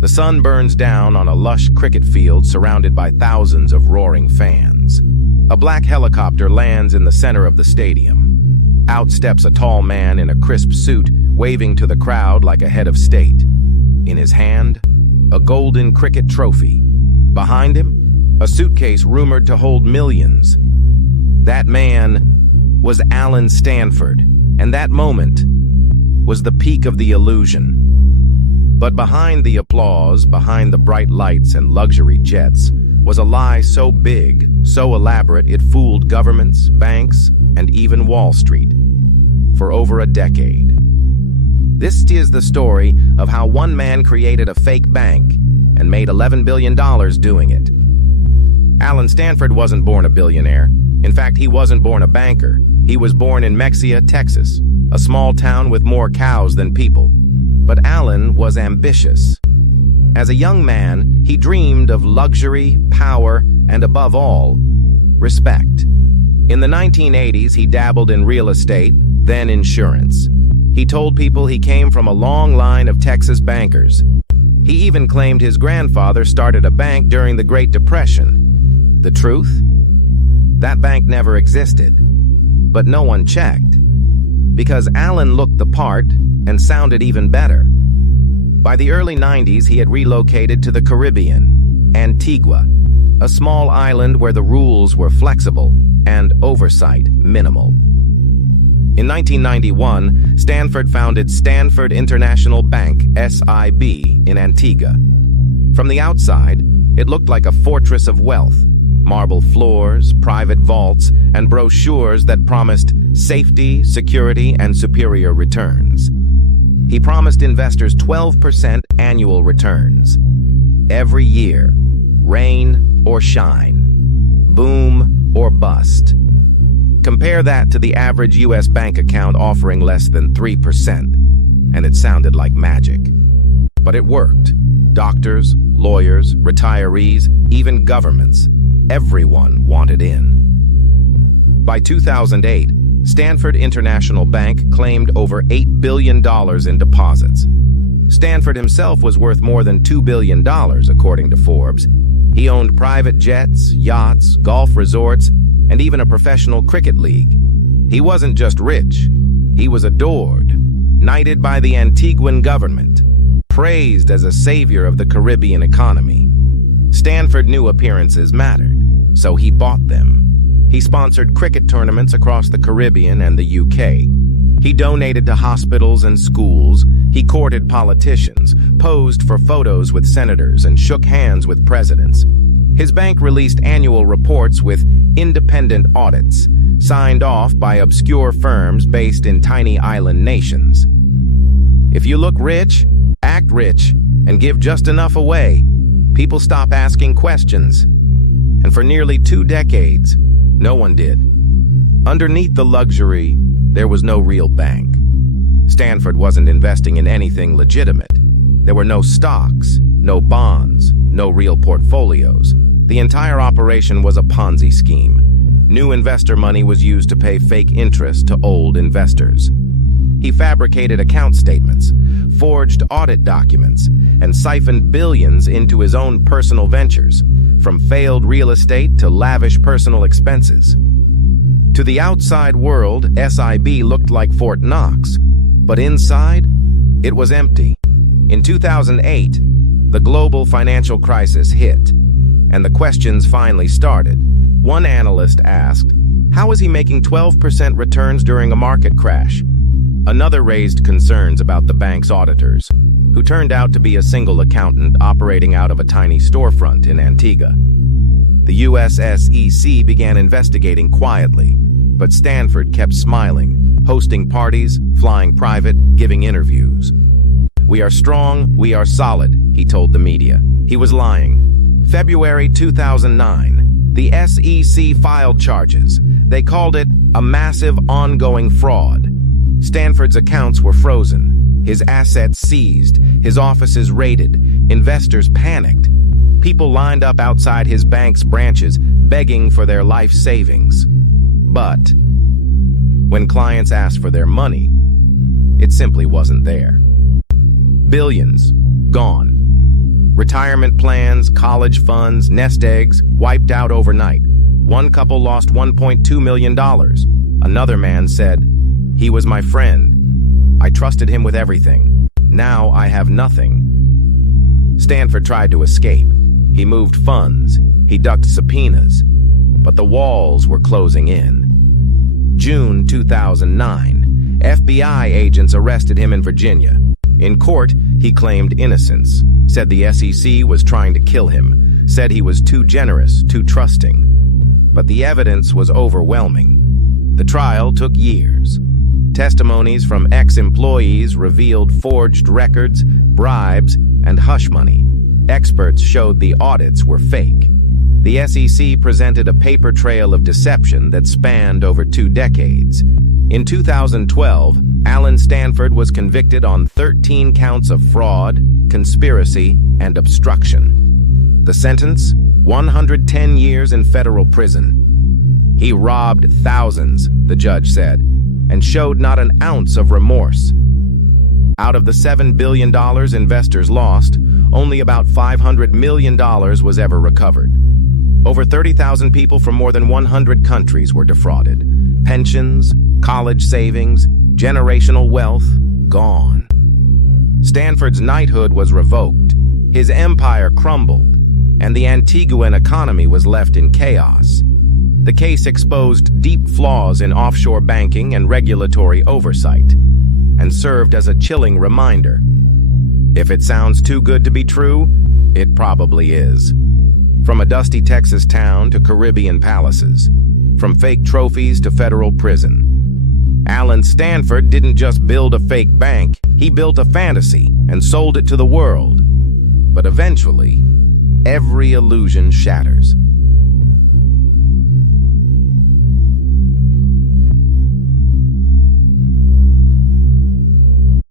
The sun burns down on a lush cricket field surrounded by thousands of roaring fans. A black helicopter lands in the center of the stadium. Out steps a tall man in a crisp suit, waving to the crowd like a head of state. In his hand, a golden cricket trophy. Behind him, a suitcase rumored to hold millions. That man was Allen Stanford, and that moment was the peak of the illusion. But behind the applause, behind the bright lights and luxury jets, was a lie so big, so elaborate it fooled governments, banks, and even Wall Street for over a decade. This is the story of how one man created a fake bank and made $11 billion doing it. Allen Stanford wasn't born a billionaire. In fact, he wasn't born a banker. He was born in Mexia, Texas, a small town with more cows than people. But Allen was ambitious. As a young man, he dreamed of luxury, power, and above all, respect. In the 1980s, he dabbled in real estate, then insurance. He told people he came from a long line of Texas bankers. He even claimed his grandfather started a bank during the Great Depression. The truth? That bank never existed. But no one checked. Because Allen looked the part and sounded even better. By the early 90s, he had relocated to the Caribbean, Antigua, a small island where the rules were flexible and oversight minimal. In 1991, Stanford founded Stanford International Bank, SIB, in Antigua. From the outside, it looked like a fortress of wealth. Marble floors, private vaults, and brochures that promised safety, security, and superior returns. He promised investors 12% annual returns. Every year, rain or shine, boom or bust. Compare that to the average U.S. bank account offering less than 3%, and it sounded like magic. But it worked. Doctors, lawyers, retirees, even governments. Everyone wanted in. By 2008, Stanford International Bank claimed over $8 billion in deposits. Stanford himself was worth more than $2 billion, according to Forbes. He owned private jets, yachts, golf resorts, and even a professional cricket league. He wasn't just rich. He was adored, knighted by the Antiguan government, praised as a savior of the Caribbean economy. Stanford knew appearances mattered, so he bought them. He sponsored cricket tournaments across the Caribbean and the UK. He donated to hospitals and schools. He courted politicians, posed for photos with senators, and shook hands with presidents. His bank released annual reports with independent audits, signed off by obscure firms based in tiny island nations. If you look rich, act rich, and give just enough away, people stop asking questions. And for nearly 2 decades, no one did. Underneath the luxury, there was no real bank. Stanford wasn't investing in anything legitimate. There were no stocks, no bonds, no real portfolios. The entire operation was a Ponzi scheme. New investor money was used to pay fake interest to old investors. He fabricated account statements, forged audit documents, and siphoned billions into his own personal ventures, from failed real estate to lavish personal expenses. To the outside world, SIB looked like Fort Knox, but inside, it was empty. In 2008, the global financial crisis hit, and the questions finally started. One analyst asked, how is he making 12% returns during a market crash? Another raised concerns about the bank's auditors, who turned out to be a single accountant operating out of a tiny storefront in Antigua. The US SEC began investigating quietly, but Stanford kept smiling, hosting parties, flying private, giving interviews. We are strong, we are solid, he told the media. He was lying. February 2009, the SEC filed charges. They called it a massive ongoing fraud. Stanford's accounts were frozen, his assets seized, his offices raided, investors panicked. People lined up outside his bank's branches, begging for their life savings. But when clients asked for their money, it simply wasn't there. Billions, gone. Retirement plans, college funds, nest eggs, wiped out overnight. One couple lost $1.2 million. Another man said, "He was my friend. I trusted him with everything. Now I have nothing." Stanford tried to escape. He moved funds. He ducked subpoenas. But the walls were closing in. June 2009, FBI agents arrested him in Virginia. In court, he claimed innocence, said the SEC was trying to kill him, said he was too generous, too trusting. But the evidence was overwhelming. The trial took years. Testimonies from ex-employees revealed forged records, bribes, and hush money. Experts showed the audits were fake. The SEC presented a paper trail of deception that spanned over 2 decades. In 2012, Allen Stanford was convicted on 13 counts of fraud, conspiracy, and obstruction. The sentence? 110 years in federal prison. He robbed thousands, the judge said, and showed not an ounce of remorse. Out of the $7 billion investors lost, only about $500 million was ever recovered. Over 30,000 people from more than 100 countries were defrauded. Pensions, college savings, generational wealth, gone. Stanford's knighthood was revoked. His empire crumbled, and the Antiguan economy was left in chaos. The case exposed deep flaws in offshore banking and regulatory oversight, and served as a chilling reminder. If it sounds too good to be true, it probably is. From a dusty Texas town to Caribbean palaces, from fake trophies to federal prison. Allen Stanford didn't just build a fake bank, he built a fantasy and sold it to the world. But eventually, every illusion shatters.